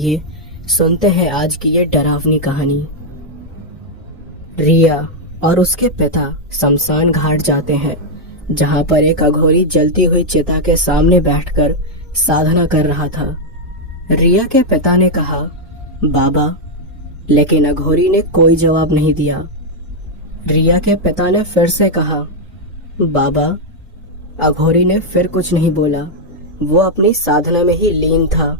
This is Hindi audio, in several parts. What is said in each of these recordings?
ये सुनते हैं आज की ये डरावनी कहानी। रिया और उसके पिता शमशान घाट जाते हैं, जहां पर एक अघोरी जलती हुई चिता के सामने बैठकर साधना कर रहा था। रिया के पिता ने कहा, बाबा, लेकिन अघोरी ने कोई जवाब नहीं दिया। रिया के पिता ने फिर से कहा, बाबा। अघोरी ने फिर कुछ नहीं बोला, वो अपनी साधना में ही लीन था।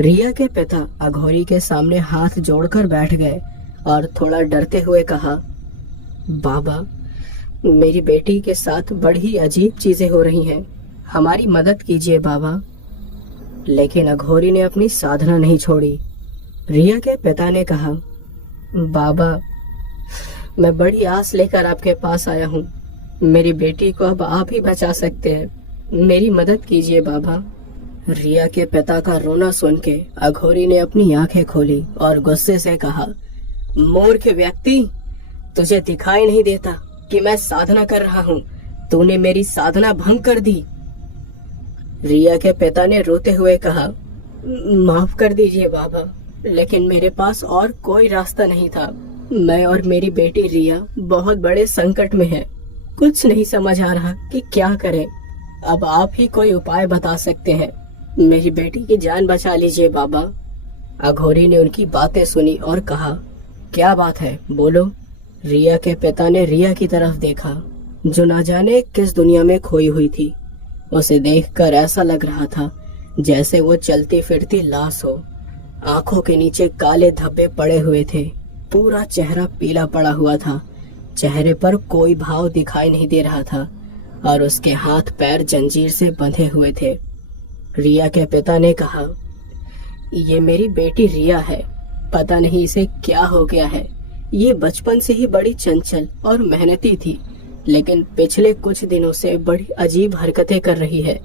रिया के पिता अघोरी के सामने हाथ जोड़कर बैठ गए और थोड़ा डरते हुए कहा, बाबा, मेरी बेटी के साथ बड़ी अजीब चीजें हो रही हैं, हमारी मदद कीजिए बाबा। लेकिन अघोरी ने अपनी साधना नहीं छोड़ी। रिया के पिता ने कहा, बाबा, मैं बड़ी आस लेकर आपके पास आया हूँ, मेरी बेटी को अब आप ही बचा सकते हैं, मेरी मदद कीजिए बाबा। रिया के पिता का रोना सुन के अघोरी ने अपनी आंखें खोली और गुस्से से कहा, मूर्ख व्यक्ति, तुझे दिखाई नहीं देता कि मैं साधना कर रहा हूँ? तूने मेरी साधना भंग कर दी। रिया के पिता ने रोते हुए कहा, माफ कर दीजिए बाबा, लेकिन मेरे पास और कोई रास्ता नहीं था। मैं और मेरी बेटी रिया बहुत बड़े संकट में है, कुछ नहीं समझ आ रहा कि क्या करें। अब आप ही कोई उपाय बता सकते हैं, मेरी बेटी की जान बचा लीजिए बाबा। अघोरी ने उनकी बातें सुनी और कहा, क्या बात है, बोलो। रिया के पिता ने रिया की तरफ देखा, जो ना जाने किस दुनिया में खोई हुई थी। उसे देखकर ऐसा लग रहा था जैसे वो चलती फिरती लाश हो। आंखों के नीचे काले धब्बे पड़े हुए थे, पूरा चेहरा पीला पड़ा हुआ था, चेहरे पर कोई भाव दिखाई नहीं दे रहा था और उसके हाथ पैर जंजीर से बंधे हुए थे। रिया के पिता ने कहा, ये मेरी बेटी रिया है, पता नहीं इसे क्या हो गया है। ये बचपन से ही बड़ी चंचल और मेहनती थी, लेकिन पिछले कुछ दिनों से बड़ी अजीब हरकतें कर रही है।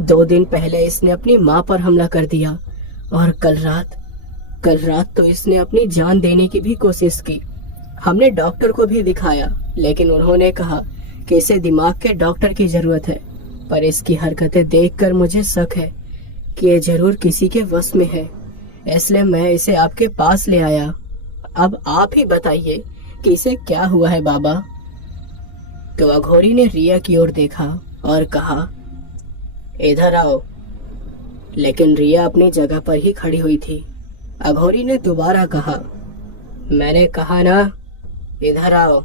2 दिन पहले इसने अपनी माँ पर हमला कर दिया और कल रात तो इसने अपनी जान देने की भी कोशिश की। हमने डॉक्टर को भी दिखाया, लेकिन उन्होंने कहा कि इसे दिमाग के डॉक्टर की जरूरत है। पर इसकी हरकतें देखकर मुझे शक है कि ये जरूर किसी के वश में है, इसलिए मैं इसे आपके पास ले आया। अब आप ही बताइए कि इसे क्या हुआ है बाबा। तो अघोरी ने रिया की ओर देखा और कहा, इधर आओ। लेकिन रिया अपनी जगह पर ही खड़ी हुई थी। अघोरी ने दोबारा कहा, मैंने कहा ना, इधर आओ।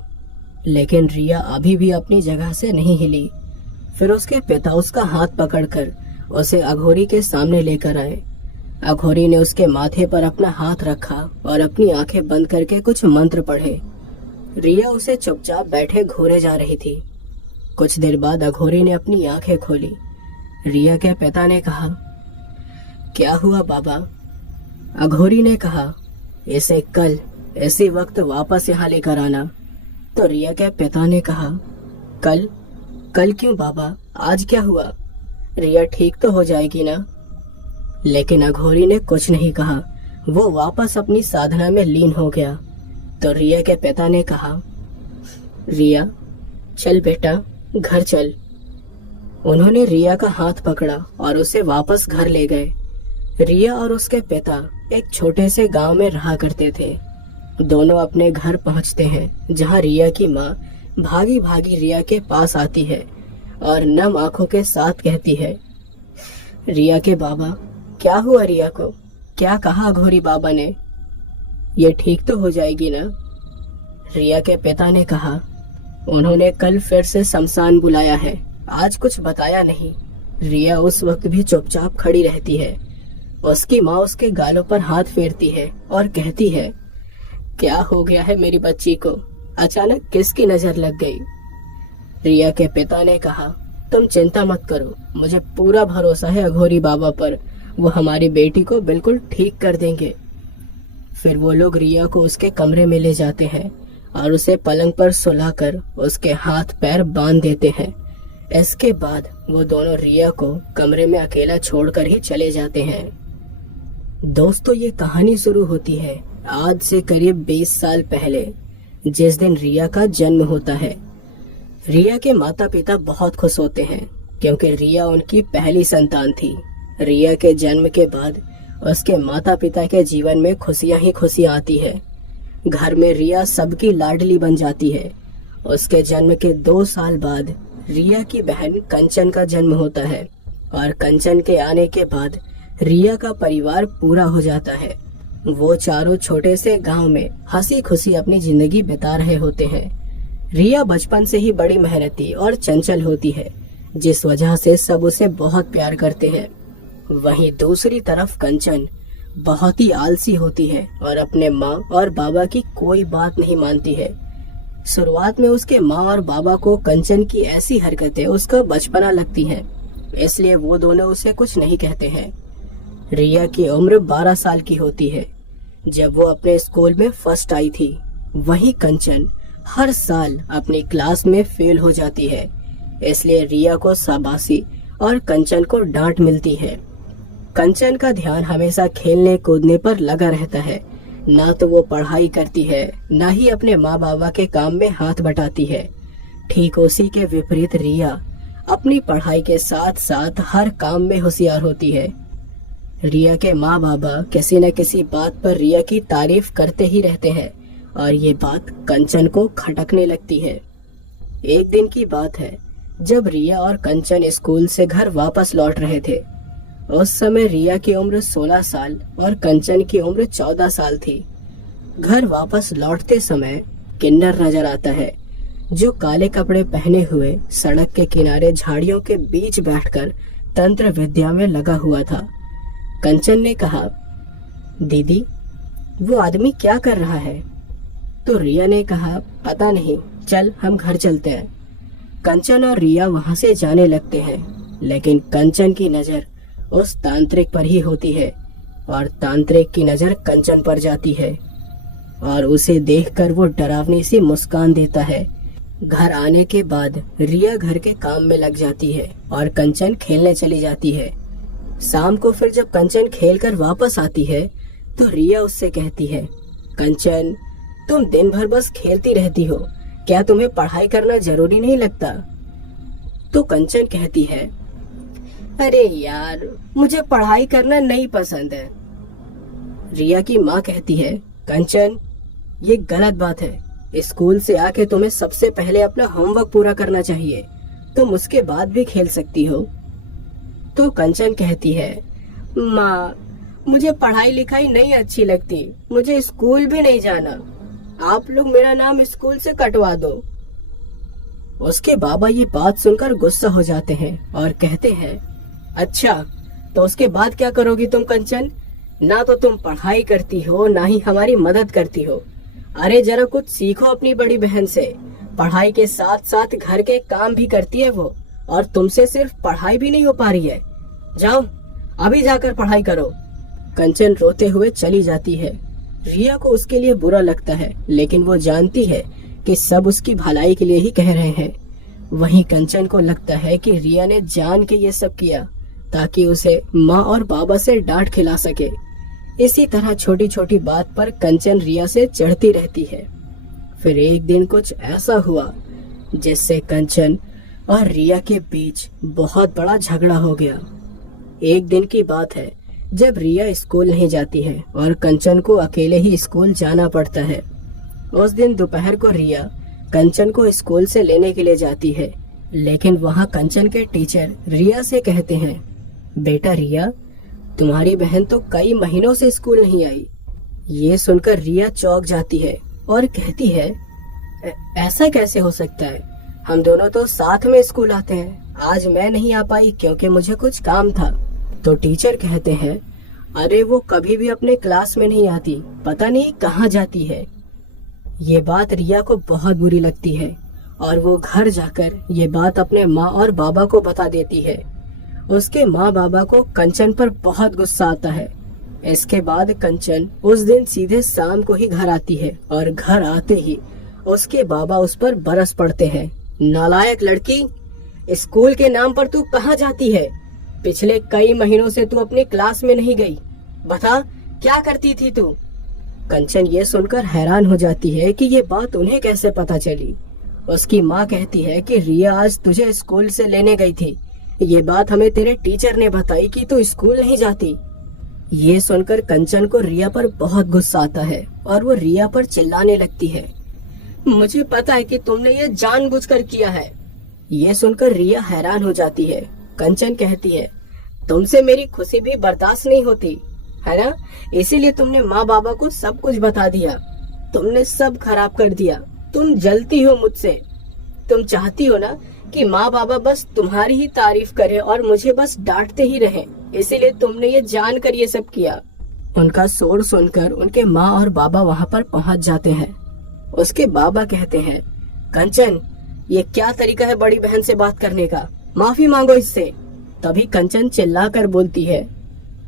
लेकिन रिया अभी भी अपनी जगह से नहीं हिली। फिर उसके पिता उसका हाथ पकड़कर उसे अघोरी के सामने लेकर आए। अघोरी ने उसके माथे पर अपना हाथ रखा और अपनी आंखें बंद करके कुछ मंत्र पढ़े। रिया उसे चुपचाप बैठे घूरे जा रही थी। कुछ देर बाद अघोरी ने अपनी आंखें खोली। रिया के पिता ने कहा, क्या हुआ बाबा? अघोरी ने कहा, इसे कल इसी वक्त वापस यहाँ लेकर आना। तो रिया के पिता ने कहा, कल क्यों बाबा, आज क्या हुआ? रिया ठीक तो हो जाएगी ना? लेकिन अघोरी ने कुछ नहीं कहा, वो वापस अपनी साधना में लीन हो गया। तो रिया के पिता ने कहा, रिया, चल बेटा, घर चल। उन्होंने रिया का हाथ पकड़ा और उसे वापस घर ले गए। रिया और उसके पिता एक छोटे से गांव में रहा करते थे। दोनों अपने घर पहुंचते हैं, जहां रिया की माँ भागी भागी रिया के पास आती है और नम आंखों के साथ कहती है, रिया के बाबा, क्या हुआ रिया को? क्या कहा अघोरी बाबा ने? ये ठीक तो हो जाएगी ना? रिया के पिता ने कहा, उन्होंने कल फिर से शमशान बुलाया है, आज कुछ बताया नहीं। रिया उस वक्त भी चुपचाप खड़ी रहती है। उसकी माँ उसके गालों पर हाथ फेरती है और कहती है, क्या हो गया है मेरी बच्ची को? अचानक किसकी नजर लग गई? रिया के पिता ने कहा, तुम चिंता मत करो, मुझे पूरा भरोसा है अघोरी बाबा पर, वो हमारी बेटी को बिल्कुल ठीक कर देंगे। फिर वो लोग रिया को उसके कमरे में ले जाते हैं और उसे पलंग पर सुलाकर उसके हाथ पैर बांध देते हैं। इसके बाद वो दोनों रिया को कमरे में अकेला छोड़कर ही चले जाते हैं। दोस्तों, ये कहानी शुरू होती है आज से करीब 20 साल पहले, जिस दिन रिया का जन्म होता है। रिया के माता पिता बहुत खुश होते हैं क्योंकि रिया उनकी पहली संतान थी। रिया के जन्म के बाद उसके माता पिता के जीवन में खुशियां ही खुशियां आती है। घर में रिया सबकी लाडली बन जाती है। उसके जन्म के 2 साल बाद रिया की बहन कंचन का जन्म होता है और कंचन के आने के बाद रिया का परिवार पूरा हो जाता है। वो चारों छोटे से गांव में हंसी खुशी अपनी जिंदगी बिता रहे होते हैं। रिया बचपन से ही बड़ी मेहनती और चंचल होती है, जिस वजह से सब उसे बहुत प्यार करते हैं। वहीं दूसरी तरफ कंचन बहुत ही आलसी होती है और अपने माँ और बाबा की कोई बात नहीं मानती है। शुरुआत में उसके माँ और बाबा को कंचन की ऐसी हरकतें उसका बचपना लगती हैं, इसलिए वो दोनों उसे कुछ नहीं कहते हैं। रिया की उम्र 12 साल की होती है जब वो अपने स्कूल में फर्स्ट आई थी। वहीं कंचन हर साल अपनी क्लास में फेल हो जाती है, इसलिए रिया को शाबाशी और कंचन को डांट मिलती है। कंचन का ध्यान हमेशा खेलने कूदने पर लगा रहता है। ना तो वो पढ़ाई करती है, ना ही अपने माँ बाबा के काम में हाथ बटाती है। ठीक उसी के विपरीत रिया अपनी पढ़ाई के साथ साथ हर काम में होशियार होती है। रिया के माँ बाबा किसी न किसी बात पर रिया की तारीफ करते ही रहते हैं और ये बात कंचन को खटकने लगती है। एक दिन की बात है जब रिया और कंचन स्कूल से घर वापस लौट रहे थे। उस समय रिया की उम्र 16 साल और कंचन की उम्र 14 साल थी। घर वापस लौटते समय किन्नर नजर आता है, जो काले कपड़े पहने हुए सड़क के किनारे झाड़ियों के बीच बैठकर तंत्र विद्या में लगा हुआ था। कंचन ने कहा, दीदी, वो आदमी क्या कर रहा है? तो रिया ने कहा, पता नहीं, चल हम घर चलते हैं। कंचन और रिया वहां से जाने लगते हैं, लेकिन कंचन की नजर उस तांत्रिक पर ही होती है और तांत्रिक की नजर कंचन पर जाती है और उसे देखकर वो डरावनी सी मुस्कान देता है। घर आने के बाद रिया घर के काम में लग जाती है और कंचन खेलने चली जाती है। शाम को फिर जब कंचन खेलकर वापस आती है तो रिया उससे कहती है, कंचन, तुम दिन भर बस खेलती रहती हो, क्या तुम्हें पढ़ाई करना जरूरी नहीं लगता? तो कंचन कहती है, अरे यार, मुझे पढ़ाई करना नहीं पसंद है। रिया की माँ कहती है, कंचन, ये गलत बात है। स्कूल से आके तुम्हें सबसे पहले अपना होमवर्क पूरा करना चाहिए, तुम उसके बाद भी खेल सकती हो। तो कंचन कहती है, माँ, मुझे पढ़ाई लिखाई नहीं अच्छी लगती, मुझे स्कूल भी नहीं जाना, आप लोग मेरा नाम स्कूल से कटवा दो। उसके बाबा ये बात सुनकर गुस्सा हो जाते हैं और कहते हैं, अच्छा, तो उसके बाद क्या करोगी तुम कंचन? ना तो तुम पढ़ाई करती हो, ना ही हमारी मदद करती हो। अरे जरा कुछ सीखो अपनी बड़ी बहन से। पढ़ाई के साथ साथ घर के काम भी करती है वो, और तुमसे सिर्फ पढ़ाई भी नहीं हो पा रही है। जाओ, अभी जाकर पढ़ाई करो। कंचन रोते हुए चली जाती है। रिया को उसके लिए बुरा लगता है, लेकिन वो जानती है कि सब उसकी भलाई के लिए ही कह रहे हैं। वहीं कंचन को लगता है कि रिया ने जान के ये सब किया ताकि उसे माँ और बाबा से डांट खिला सके। इसी तरह छोटी छोटी बात पर कंचन रिया से चिढ़ती रहती है। फिर एक दिन कुछ ऐसा हुआ जिससे कंचन और रिया के बीच बहुत बड़ा झगड़ा हो गया। एक दिन की बात है जब रिया स्कूल नहीं जाती है और कंचन को अकेले ही स्कूल जाना पड़ता है। उस दिन दोपहर को रिया कंचन को स्कूल से लेने के लिए जाती है, लेकिन वहाँ कंचन के टीचर रिया से कहते हैं, बेटा रिया, तुम्हारी बहन तो कई महीनों से स्कूल नहीं आई। ये सुनकर रिया चौंक जाती है और कहती है, ऐसा कैसे हो सकता है? हम दोनों तो साथ में स्कूल आते हैं। आज मैं नहीं आ पाई क्योंकि मुझे कुछ काम था। तो टीचर कहते हैं, अरे वो कभी भी अपने क्लास में नहीं आती, पता नहीं कहाँ जाती है। ये बात रिया को बहुत बुरी लगती है और वो घर जाकर ये बात अपने माँ और बाबा को बता देती है। उसके माँ बाबा को कंचन पर बहुत गुस्सा आता है। इसके बाद कंचन उस दिन सीधे शाम को ही घर आती है और घर आते ही उसके बाबा उस पर बरस पड़ते हैं। नालायक लड़की, स्कूल के नाम पर तू कहाँ जाती है? पिछले कई महीनों से तू अपनी क्लास में नहीं गई। बता, क्या करती थी तू? कंचन ये सुनकर हैरान हो जाती है कि ये बात उन्हें कैसे पता चली। उसकी माँ कहती है कि रिया आज तुझे स्कूल से लेने गई थी। ये बात हमें तेरे टीचर ने बताई कि तू स्कूल नहीं जाती। ये सुनकर कंचन को रिया पर बहुत गुस्सा आता है और वो रिया पर चिल्लाने लगती है, मुझे पता है कि तुमने ये जानबूझकर किया है। ये सुनकर रिया हैरान हो जाती है। कंचन कहती है, तुमसे मेरी खुशी भी बर्दाश्त नहीं होती है ना, इसीलिए तुमने माँ बाबा को सब कुछ बता दिया। तुमने सब खराब कर दिया। तुम जलती हो मुझसे। तुम चाहती हो ना कि माँ बाबा बस तुम्हारी ही तारीफ करें और मुझे बस डांटते ही रहें, इसीलिए तुमने ये जानकर ये सब किया। उनका शोर सुनकर उनके माँ और बाबा वहाँ पर पहुँच जाते हैं। उसके बाबा कहते हैं, कंचन, ये क्या तरीका है बड़ी बहन से बात करने का, माफी मांगो इससे। तभी कंचन चिल्लाकर बोलती है,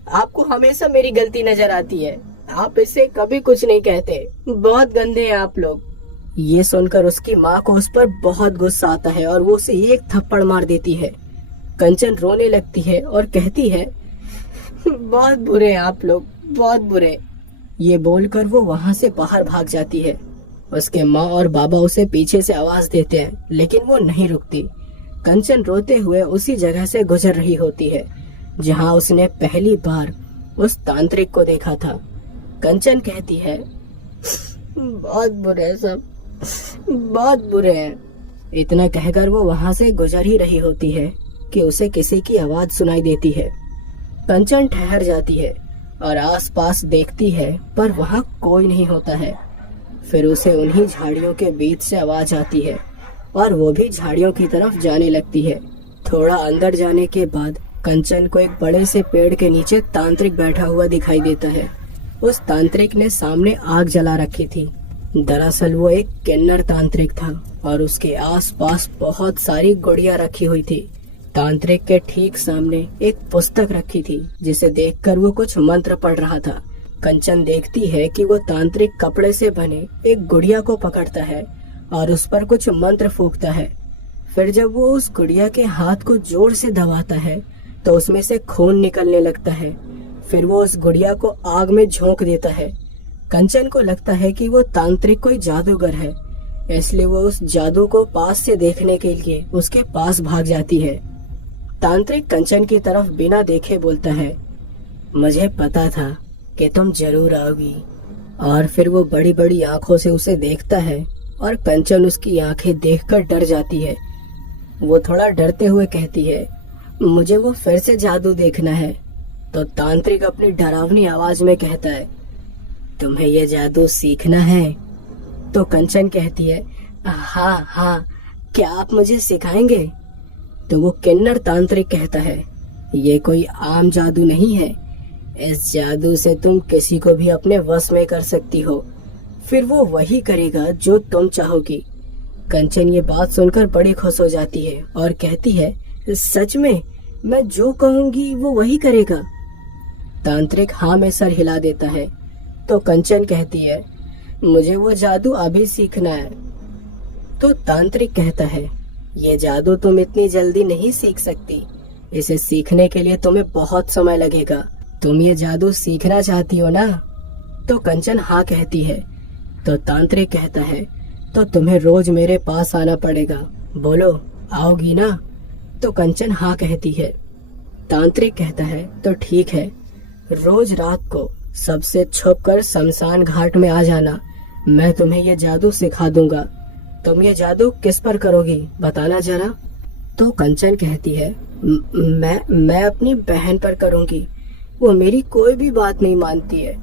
आपको हमेशा मेरी गलती नजर आती है, आप इससे कभी कुछ नहीं कहते, बहुत गंदे हैं आप लोग। ये सुनकर उसकी माँ को उस पर बहुत गुस्सा आता है और वो उसे एक थप्पड़ मार देती है। कंचन रोने लगती है और कहती है, बहुत बुरे हैं आप लोग, बहुत बुरे। ये बोलकर वो वहाँ से बाहर भाग जाती है। उसके माँ और बाबा उसे पीछे से आवाज देते हैं, लेकिन वो नहीं रुकती। कंचन रोते हुए उसी जगह से गुजर रही होती है जहाँ उसने पहली बार उस तांत्रिक को देखा था। कंचन कहती है, बहुत बुरे सब, बहुत बुरे हैं। इतना कहकर वो वहाँ से गुजर ही रही होती है कि उसे किसी की आवाज सुनाई देती है। कंचन ठहर जाती है और आसपास देखती है, पर वहाँ कोई नहीं होता है। फिर उसे उन्हीं झाड़ियों के बीच से आवाज आती है और वो भी झाड़ियों की तरफ जाने लगती है। थोड़ा अंदर जाने के बाद कंचन को एक बड़े से पेड़ के नीचे तांत्रिक बैठा हुआ दिखाई देता है। उस तांत्रिक ने सामने आग जला रखी थी। दरअसल वो एक किन्नर तांत्रिक था और उसके आसपास बहुत सारी गुड़िया रखी हुई थी। तांत्रिक के ठीक सामने एक पुस्तक रखी थी जिसे देखकर वो कुछ मंत्र पढ़ रहा था। कंचन देखती है कि वो तांत्रिक कपड़े से बने एक गुड़िया को पकड़ता है और उस पर कुछ मंत्र फूंकता है। फिर जब वो उस गुड़िया के हाथ को जोर से दबाता है तो उसमें से खून निकलने लगता है। फिर वो उस गुड़िया को आग में झोंक देता है। कंचन को लगता है कि वो तांत्रिक कोई जादूगर है, इसलिए वो उस जादू को पास से देखने के लिए उसके पास भाग जाती है। तांत्रिक कंचन की तरफ बिना देखे बोलता है, मुझे पता था कि तुम जरूर आओगी। और फिर वो बड़ी बड़ी आंखों से उसे देखता है और कंचन उसकी आंखें देखकर डर जाती है। वो थोड़ा डरते हुए कहती है, मुझे वो फिर से जादू देखना है। तो तांत्रिक अपनी डरावनी आवाज में कहता है, तुम्हें ये जादू सीखना है? तो कंचन कहती है, हाँ हाँ, क्या आप मुझे सिखाएंगे? तो वो किन्नर तांत्रिक कहता है, ये कोई आम जादू नहीं है, इस जादू से तुम किसी को भी अपने वश में कर सकती हो, फिर वो वही करेगा जो तुम चाहोगी। कंचन ये बात सुनकर बड़ी खुश हो जाती है और कहती है, सच में? मैं जो कहूंगी वो वही करेगा? तांत्रिक हाँ में सर हिला देता है। तो कंचन कहती है, मुझे वो जादू अभी सीखना है। तो तांत्रिक कहता है, ये जादू तुम इतनी जल्दी नहीं सीख सकती, इसे सीखने के लिए तुम्हें बहुत समय लगेगा। तुम ये जादू सीखना चाहती हो ना? तो कंचन हाँ कहती है। तो तांत्रिक कहता है, तो तुम्हें रोज मेरे पास आना पड़ेगा, बोलो आओगी ना? तो कंचन हाँ कहती है। तांत्रिक कहता है, तो ठीक है, रोज रात को सबसे छुपकर शमशान घाट में आ जाना, मैं तुम्हें ये जादू सिखा दूंगा। तुम ये जादू किस पर करोगी, बताना जरा। तो कंचन कहती है, मैं अपनी बहन पर करूंगी, वो मेरी कोई भी बात नहीं मानती है,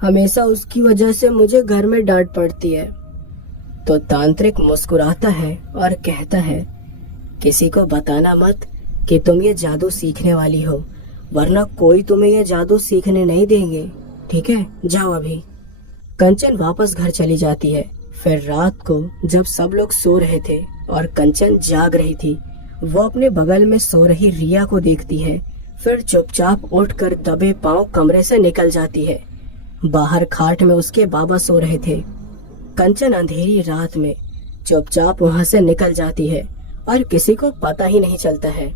हमेशा उसकी वजह से मुझे घर में डांट पड़ती है। तो तांत्रिक मुस्कुराता है और कहता है, किसी को बताना मत कि तुम ये जादू सीखने वाली हो, वरना कोई तुम्हें ये जादू सीखने नहीं देंगे, ठीक है? जाओ अभी। कंचन वापस घर चली जाती है। फिर रात को जब सब लोग सो रहे थे और कंचन जाग रही थी, वो अपने बगल में सो रही रिया को देखती है। फिर चुपचाप उठकर दबे पांव कमरे से निकल जाती है। बाहर खाट में उसके बाबा सो रहे थे। कंचन अंधेरी रात में चुपचाप वहां से निकल जाती है और किसी को पता ही नहीं चलता है।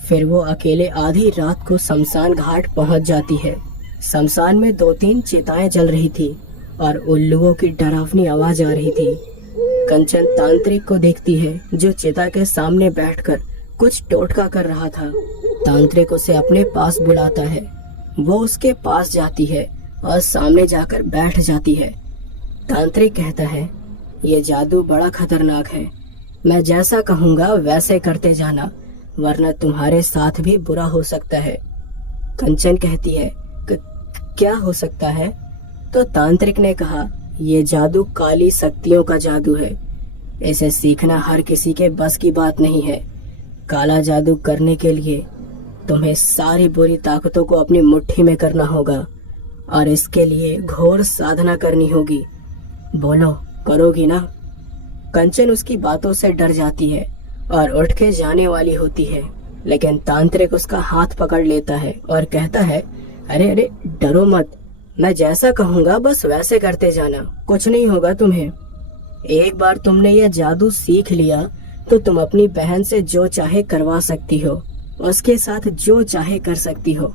फिर वो अकेले आधी रात को शमशान घाट पहुंच जाती है। शमशान में 2-3 चिताएं जल रही थी और उल्लुओं की डरावनी आवाज आ रही थी। कंचन तांत्रिक को देखती है जो चिता के सामने बैठकर कुछ टोटका कर रहा था। तांत्रिक उसे अपने पास बुलाता है। वो उसके पास जाती है और सामने जाकर बैठ जाती है। तांत्रिक कहता है, ये जादू बड़ा खतरनाक है। मैं जैसा कहूँगा वैसे करते जाना, वरना तुम्हारे साथ भी बुरा हो सकता है। कंचन कहती है, क्या हो सकता है? तो तांत्रिक ने कहा, ये जादू काली शक्तियों का जादू है। इसे सीखना हर किसी के बस की बात नहीं है। काला जादू करने के लिए तुम्हें सारी बुरी ताकतों को अपनी मुट्ठी में करना होगा और इसके लिए घोर साधना करनी होगी। बोलो, करोगी ना? कंचन उसकी बातों से डर जाती है और उठ के जाने वाली होती है, लेकिन तांत्रिक उसका हाथ पकड़ लेता है और कहता है, अरे अरे, डरो मत। मैं जैसा कहूँगा बस वैसे करते जाना, कुछ नहीं होगा तुम्हें। एक बार तुमने यह जादू सीख लिया तो तुम अपनी बहन से जो चाहे करवा सकती हो, उसके साथ जो चाहे कर सकती हो।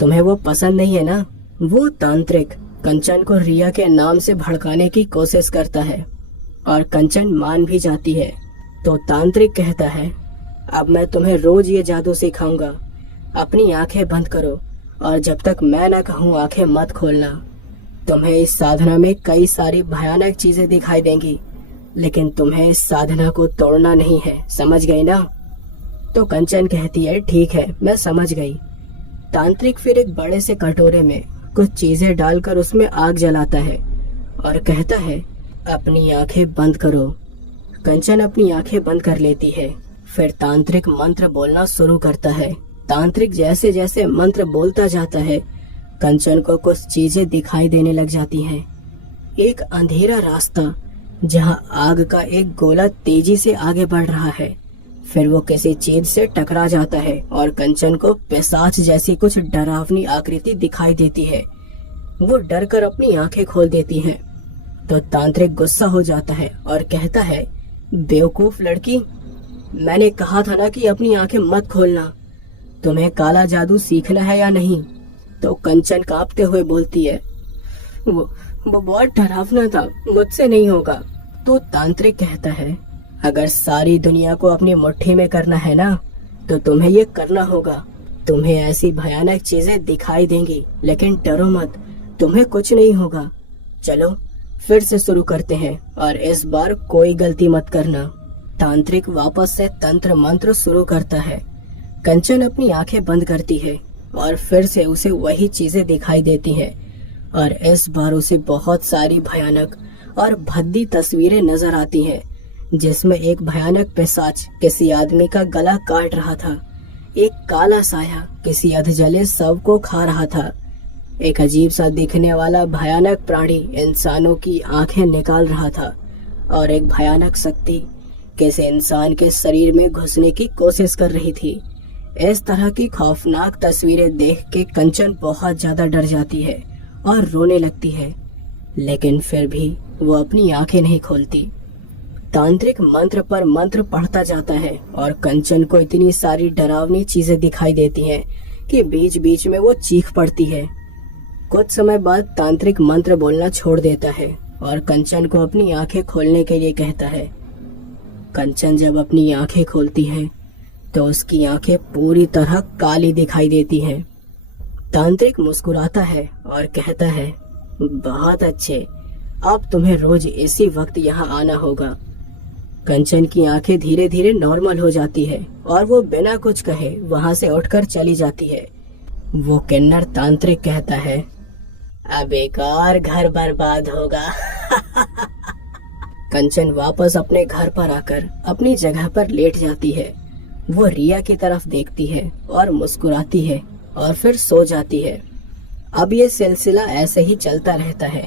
तुम्हें वो पसंद नहीं है ना? वो तांत्रिक कंचन को रिया के नाम से भड़काने की कोशिश करता है और कंचन मान भी जाती है। तो तांत्रिक कहता है, अब मैं तुम्हें रोज ये जादू सिखाऊंगा। अपनी आंखें बंद करो और जब तक मैं ना कहूँ आंखें मत खोलना। तुम्हें इस साधना में कई सारी भयानक चीजें दिखाई देंगी, लेकिन तुम्हें इस साधना को तोड़ना नहीं है, समझ गई ना? तो कंचन कहती है, ठीक है, मैं समझ गई। तांत्रिक फिर एक बड़े से कटोरे में कुछ चीजें डालकर उसमें आग जलाता है और कहता है, अपनी आंखें बंद करो। कंचन अपनी आंखें बंद कर लेती है। फिर तांत्रिक मंत्र बोलना शुरू करता है। तांत्रिक जैसे जैसे मंत्र बोलता जाता है, कंचन को कुछ चीजें दिखाई देने लग जाती हैं। एक अंधेरा रास्ता जहां आग का एक गोला तेजी से आगे बढ़ रहा है। फिर वो किसी चीज से टकरा जाता है और कंचन को पिशाच जैसी कुछ डरावनी आकृति दिखाई देती है। वो डर कर अपनी आंखें खोल देती हैं। तो तांत्रिक गुस्सा हो जाता है और कहता है, बेवकूफ लड़की, मैंने कहा था ना कि अपनी आंखें मत खोलना। तुम्हें काला जादू सीखना है या नहीं? तो कंचन कांपते हुए बोलती है, वो बहुत डरावना था, मुझसे नहीं होगा। तो तांत्रिक कहता है, अगर सारी दुनिया को अपनी मुट्ठी में करना है ना, तो तुम्हें ये करना होगा। तुम्हें ऐसी भयानक चीजें दिखाई देंगी, लेकिन डरो मत, तुम्हें कुछ नहीं होगा। चलो फिर से शुरू करते हैं और इस बार कोई गलती मत करना। तांत्रिक वापस से तंत्र मंत्र शुरू करता है। कंचन अपनी आंखें बंद करती है और फिर से उसे वही चीजें दिखाई देती हैं और इस बार उसे बहुत सारी भयानक और भद्दी तस्वीरें नजर आती हैं, जिसमें एक भयानक पिशाच किसी आदमी का गला काट रहा था। एक काला साया किसी अधजले शव को खा रहा था। एक अजीब सा दिखने वाला भयानक प्राणी इंसानों की आंखें निकाल रहा था और एक भयानक शक्ति किसी इंसान के शरीर में घुसने की कोशिश कर रही थी। इस तरह की खौफनाक तस्वीरें देख के कंचन बहुत ज्यादा डर जाती है और रोने लगती है, लेकिन फिर भी वो अपनी आंखें नहीं खोलती। तांत्रिक मंत्र पर मंत्र पढ़ता जाता है और कंचन को इतनी सारी डरावनी चीजें दिखाई देती हैं कि बीच बीच में वो चीख पड़ती है। कुछ समय बाद तांत्रिक मंत्र बोलना छोड़ देता है और कंचन को अपनी आंखें खोलने के लिए कहता है। कंचन जब अपनी आंखें खोलती है तो उसकी आंखें पूरी तरह काली दिखाई देती हैं। तांत्रिक मुस्कुराता है और कहता है, बहुत अच्छे, अब तुम्हें रोज इसी वक्त यहाँ आना होगा। कंचन की आंखें धीरे धीरे नॉर्मल हो जाती है और वो बिना कुछ कहे वहां से उठकर चली जाती है। वो किन्नर तांत्रिक कहता है, अब एक और घर बर्बाद होगा। कंचन वापस अपने घर पर आकर अपनी जगह पर लेट जाती है। वो रिया की तरफ देखती है और मुस्कुराती है और फिर सो जाती है। अब ये सिलसिला ऐसे ही चलता रहता है।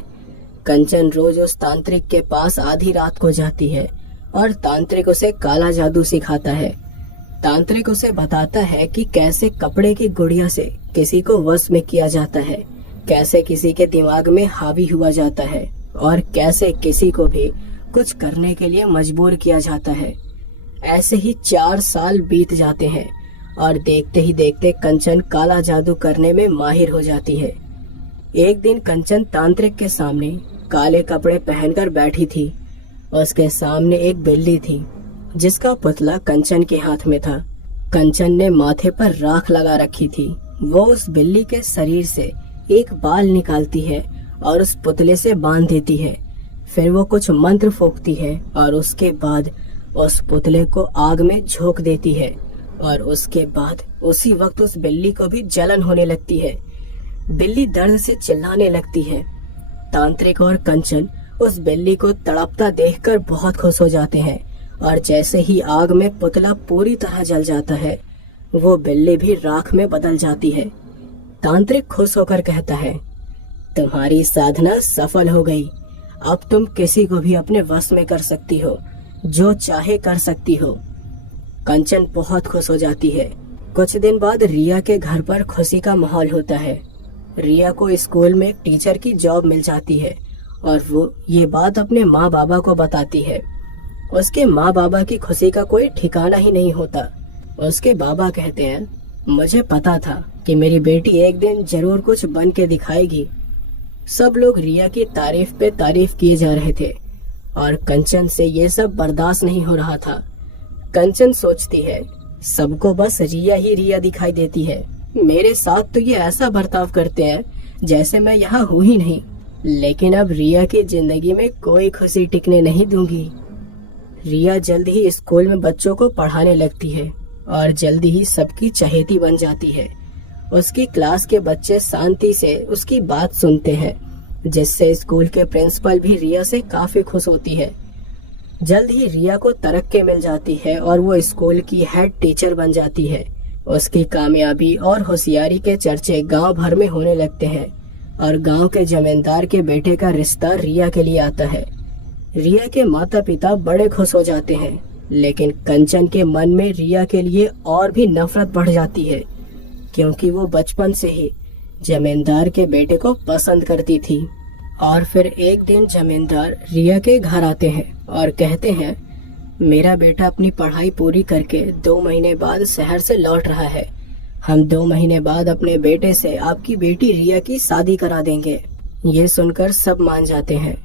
कंचन रोज उस तांत्रिक के पास आधी रात को जाती है और तांत्रिक उसे काला जादू सिखाता है। तांत्रिक उसे बताता है कि कैसे कपड़े की गुड़िया से किसी को वश में किया जाता है, कैसे किसी के दिमाग में हावी हुआ जाता है और कैसे किसी को भी कुछ करने के लिए मजबूर किया जाता है। ऐसे ही 4 साल बीत जाते हैं और देखते ही देखते कंचन काला जादू करने में माहिर हो जाती है। एक दिन कंचन तांत्रिक के सामने काले कपड़े पहनकर बैठी थी। उसके सामने एक बिल्ली थी जिसका पुतला कंचन के हाथ में था। कंचन ने माथे पर राख लगा रखी थी। वो उस बिल्ली के शरीर से एक बाल निकालती है और उस पुतले से बांध देती है। फिर वो कुछ मंत्र फूंकती है और उसके बाद उस पुतले को आग में झोंक देती है और उसके बाद उसी वक्त उस बिल्ली को भी जलन होने लगती है। बिल्ली दर्द से चिल्लाने लगती है। तांत्रिक और कंचन उस बिल्ली को तड़पता देखकर बहुत खुश हो जाते हैं और जैसे ही आग में पुतला पूरी तरह जल जाता है, वो बिल्ली भी राख में बदल जाती है। तांत्रिक खुश होकर कहता है, तुम्हारी साधना सफल हो गई। अब तुम किसी को भी अपने वश में कर सकती हो, जो चाहे कर सकती हो। कंचन बहुत खुश हो जाती है। कुछ दिन बाद रिया के घर पर खुशी का माहौल होता है। रिया को स्कूल में एक टीचर की जॉब मिल जाती है और वो ये बात अपने माँ बाबा को बताती है। उसके माँ बाबा की खुशी का कोई ठिकाना ही नहीं होता। उसके बाबा कहते हैं, मुझे पता था कि मेरी बेटी एक दिन जरूर कुछ बन के दिखाएगी। सब लोग रिया की तारीफ पे तारीफ किए जा रहे थे और कंचन से ये सब बर्दाश्त नहीं हो रहा था। कंचन सोचती है, सबको बस रिया ही रिया दिखाई देती है। मेरे साथ तो ये ऐसा बर्ताव करते हैं जैसे मैं यहाँ हूँ ही नहीं। लेकिन अब रिया की जिंदगी में कोई खुशी टिकने नहीं दूंगी। रिया जल्द ही स्कूल में बच्चों को पढ़ाने लगती है और जल्दी ही सबकी चहेती बन जाती है। उसकी क्लास के बच्चे शांति से उसकी बात सुनते हैं, जिससे स्कूल के प्रिंसिपल भी रिया से काफी खुश होती है। जल्द ही रिया को तरक्की मिल जाती है और वो स्कूल की हेड टीचर बन जाती है। उसकी कामयाबी और होशियारी के चर्चे गांव भर में होने लगते हैं और गांव के जमींदार के बेटे का रिश्ता रिया के लिए आता है। रिया के माता पिता बड़े खुश हो जाते हैं, लेकिन कंचन के मन में रिया के लिए और भी नफरत बढ़ जाती है, क्योंकि वो बचपन से ही जमींदार के बेटे को पसंद करती थी। और फिर एक दिन जमींदार रिया के घर आते हैं और कहते हैं, मेरा बेटा अपनी पढ़ाई पूरी करके 2 महीने बाद शहर से लौट रहा है। हम 2 महीने बाद अपने बेटे से आपकी बेटी रिया की शादी करा देंगे। ये सुनकर सब मान जाते हैं।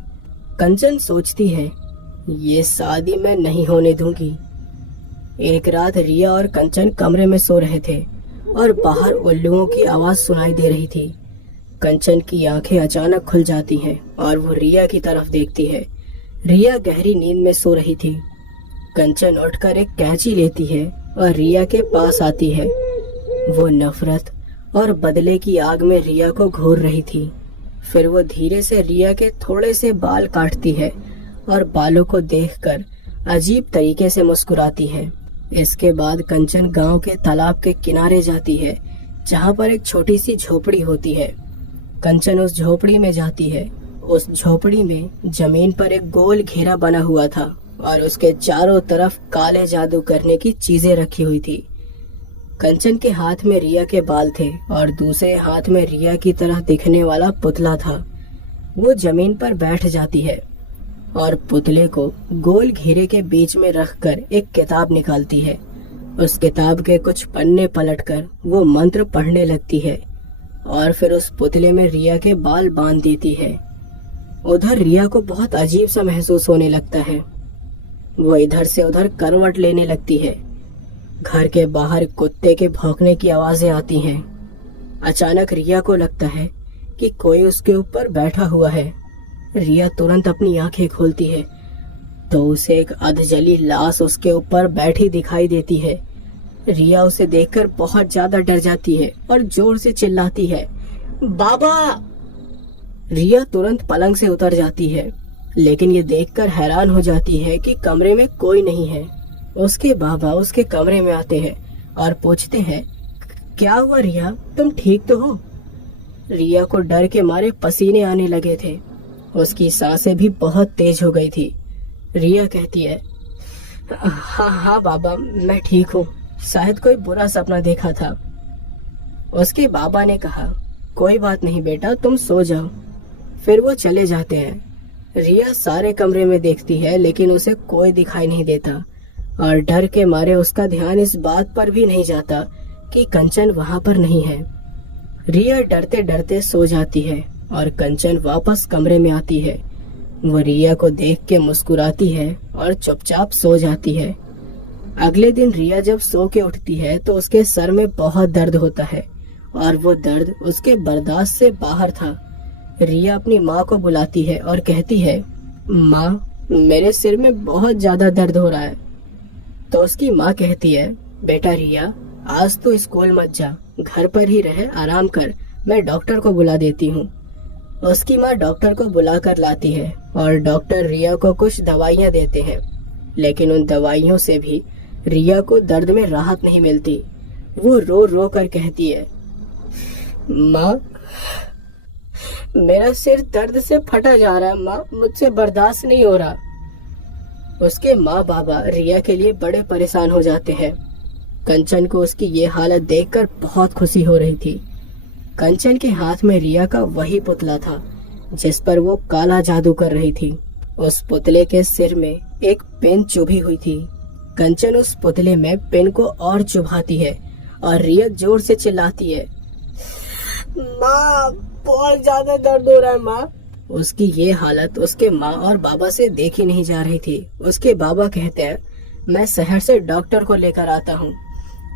कंचन सोचती है, ये शादी मैं नहीं होने दूंगी। एक रात रिया और कंचन कमरे में सो रहे थे और बाहर उल्लुओं की आवाज सुनाई दे रही थी। कंचन की आंखें अचानक खुल जाती हैं और वो रिया की तरफ देखती है। रिया गहरी नींद में सो रही थी। कंचन उठकर एक कैंची लेती है और रिया के पास आती है। वो नफरत और बदले की आग में रिया को घूर रही थी। फिर वो धीरे से रिया के थोड़े से बाल काटती है और बालों को देखकर अजीब तरीके से मुस्कुराती है। इसके बाद कंचन गांव के तालाब के किनारे जाती है, जहां पर एक छोटी सी झोपड़ी होती है। कंचन उस झोपड़ी में जाती है। उस झोपड़ी में जमीन पर एक गोल घेरा बना हुआ था और उसके चारों तरफ काले जादू करने की चीजें रखी हुई थी। कंचन के हाथ में रिया के बाल थे और दूसरे हाथ में रिया की तरह दिखने वाला पुतला था। वो जमीन पर बैठ जाती है और पुतले को गोल घेरे के बीच में रखकर एक किताब निकालती है। उस किताब के कुछ पन्ने पलटकर वो मंत्र पढ़ने लगती है और फिर उस पुतले में रिया के बाल बांध देती है। उधर रिया को बहुत अजीब सा महसूस होने लगता है। वो इधर से उधर करवट लेने लगती है। घर के बाहर कुत्ते के भौंकने की आवाजें आती हैं। अचानक रिया को लगता है कि कोई उसके ऊपर बैठा हुआ है। रिया तुरंत अपनी आंखें खोलती है तो उसे एक अधजली लाश उसके ऊपर बैठी दिखाई देती है। रिया उसे देखकर बहुत ज्यादा डर जाती है और जोर से चिल्लाती है, बाबा। रिया तुरंत पलंग से उतर जाती है, लेकिन ये देखकर हैरान हो जाती है कि कमरे में कोई नहीं है। उसके बाबा उसके कमरे में आते हैं और पूछते हैं, क्या हुआ रिया, तुम ठीक तो हो? रिया को डर के मारे पसीने आने लगे थे। उसकी सांसें भी बहुत तेज हो गई थी। रिया कहती है, हाँ बाबा, मैं ठीक हूँ, शायद कोई बुरा सपना देखा था। उसके बाबा ने कहा, कोई बात नहीं बेटा, तुम सो जाओ। फिर वो चले जाते हैं। रिया सारे कमरे में देखती है, लेकिन उसे कोई दिखाई नहीं देता और डर के मारे उसका ध्यान इस बात पर भी नहीं जाता कि कंचन वहां पर नहीं है। रिया डरते डरते सो जाती है और कंचन वापस कमरे में आती है। वो रिया को देख के मुस्कुराती है और चुपचाप सो जाती है। अगले दिन रिया जब सो के उठती है तो उसके सर में बहुत दर्द होता है और वो दर्द उसके बर्दाश्त से बाहर था। रिया अपनी माँ को बुलाती है और कहती है, माँ, मेरे सिर में बहुत ज्यादा दर्द हो रहा है। तो उसकी माँ कहती है, बेटा रिया, आज तो स्कूल मत जा, घर पर ही रहे, आराम कर, मैं डॉक्टर को बुला देती हूँ। उसकी माँ डॉक्टर को बुलाकर लाती है और डॉक्टर रिया को कुछ दवाइयाँ देते हैं, लेकिन उन दवाइयों से भी रिया को दर्द में राहत नहीं मिलती। वो रो रो कर कहती है, माँ, मेरा सिर दर्द से फटा जा रहा है, माँ, मुझसे बर्दाश्त नहीं हो रहा। उसके माँ बाबा रिया के लिए बड़े परेशान हो जाते हैं। कंचन को उसकी ये हालत देखकर बहुत खुशी हो रही थी। कंचन के हाथ में रिया का वही पुतला था जिस पर वो काला जादू कर रही थी। उस पुतले के सिर में एक पेन चुभी हुई थी। कंचन उस पुतले में पेन को और चुभाती है और रिया जोर से चिल्लाती है, माँ, बहुत ज्यादा दर्द हो रहा है माँ। उसकी ये हालत उसके माँ और बाबा से देखी नहीं जा रही थी। उसके बाबा कहते हैं, मैं शहर से डॉक्टर को लेकर आता हूँ।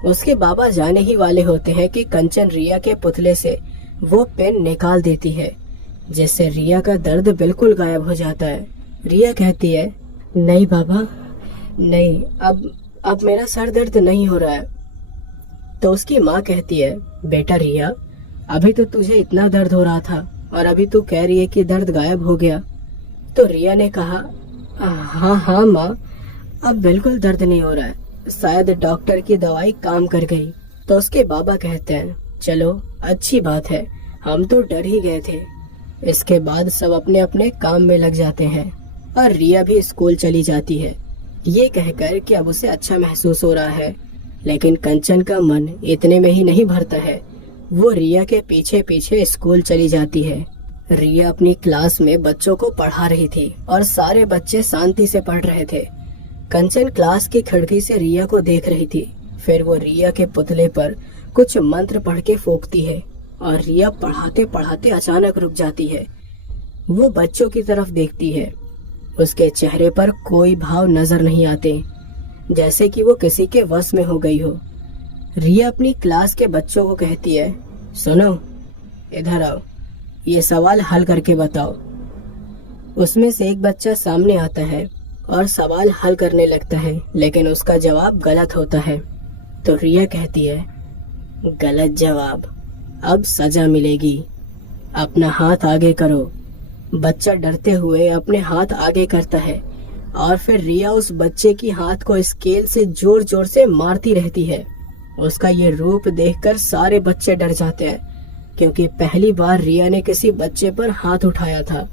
उसके बाबा जाने ही वाले होते हैं कि कंचन रिया के पुतले से वो पेन निकाल देती है, जिससे रिया का दर्द बिल्कुल गायब हो जाता है। रिया कहती है, नहीं बाबा, नहीं, अब मेरा सर दर्द नहीं हो रहा है। तो उसकी माँ कहती है, बेटा रिया, अभी तो तुझे इतना दर्द हो रहा था और अभी तू कह रही है कि दर्द गायब हो गया। तो रिया ने कहा, हाँ हाँ माँ, अब बिल्कुल दर्द नहीं हो रहा है, शायद डॉक्टर की दवाई काम कर गई। तो उसके बाबा कहते हैं, चलो अच्छी बात है, हम तो डर ही गए थे। इसके बाद सब अपने अपने काम में लग जाते हैं और रिया भी स्कूल चली जाती है, ये कहकर कि अब उसे अच्छा महसूस हो रहा है। लेकिन कंचन का मन इतने में ही नहीं भरता है। वो रिया के पीछे पीछे स्कूल चली जाती है। रिया अपनी क्लास में बच्चों को पढ़ा रही थी और सारे बच्चे शांति से पढ़ रहे थे। कंचन क्लास की खिड़की से रिया को देख रही थी। फिर वो रिया के पुतले पर कुछ मंत्र पढ़ के फूंकती है और रिया पढ़ाते पढ़ाते अचानक रुक जाती है। वो बच्चों की तरफ देखती है। उसके चेहरे पर कोई भाव नजर नहीं आते, जैसे कि वो किसी के वश में हो गई हो। रिया अपनी क्लास के बच्चों को कहती है, सुनो, इधर आओ, ये सवाल हल करके बताओ। उसमें से एक बच्चा सामने आता है और सवाल हल करने लगता है, लेकिन उसका जवाब गलत होता है। तो रिया कहती है, गलत जवाब, अब सजा मिलेगी, अपना हाथ आगे करो। बच्चा डरते हुए अपने हाथ आगे करता है और फिर रिया उस बच्चे की हाथ को स्केल से जोर जोर से मारती रहती है। उसका ये रूप देखकर सारे बच्चे डर जाते हैं, क्योंकि पहली बार रिया ने किसी बच्चे पर हाथ उठाया था।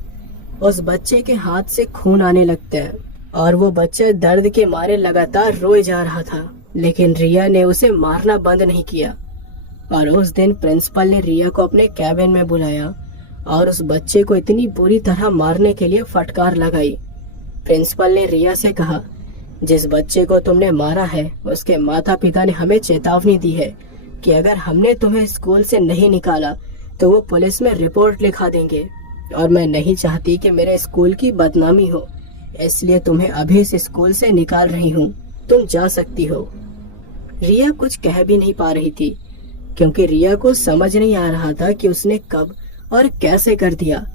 उस बच्चे के हाथ से खून आने लगता है और वो बच्चा दर्द के मारे लगातार रोए जा रहा था, लेकिन रिया ने उसे मारना बंद नहीं किया। और उस दिन प्रिंसिपल ने रिया को अपने कैबिन में बुलाया और उस बच्चे को इतनी बुरी तरह मारने के लिए फटकार लगाई। प्रिंसिपल ने रिया से कहा, जिस बच्चे को तुमने मारा है उसके माता पिता ने हमें चेतावनी दी है कि अगर हमने तुम्हें स्कूल से नहीं निकाला तो वो पुलिस में रिपोर्ट लिखा देंगे, और मैं नहीं चाहती कि मेरे स्कूल की बदनामी हो, इसलिए तुम्हें अभी इस स्कूल से निकाल रही हूँ, तुम जा सकती हो। रिया कुछ कह भी नहीं पा रही थी, क्योंकि रिया को समझ नहीं आ रहा था कि उसने कब और कैसे कर दिया,